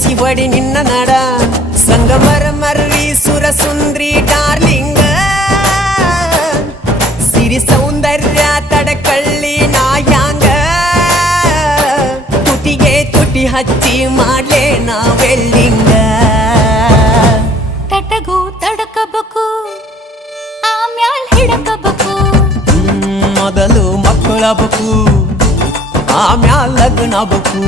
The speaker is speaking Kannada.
ಬಿಸಿವಡಿ ನಿನ್ನ ನಡ ಸಂಗಮರ ಮರ್ರಿ ಸುರ ಸುಂದ್ರಿ ಡಾರ್ಲಿಂಗ ಸಿರಿ ಸೌಂದರ್ಯ ತಡಕಳ್ಳಿ ನಾಯಾಂಗ ತುಟಿಗೆ ತುಟಿ ಹಚ್ಚಿ ಮಾಡ್ಲೇ ನಾವೆಲ್ಲಿಂಗ ತಟಗೂ ತಡಕಬೇಕು ಆಮ್ಯಾಲ್ ಹಿಡಕಬೇಕು ಮೊದಲು ಮಕ್ಕಳಬೇಕು ಆಮ್ಯಾಲ ಲಗ್ನಬೇಕು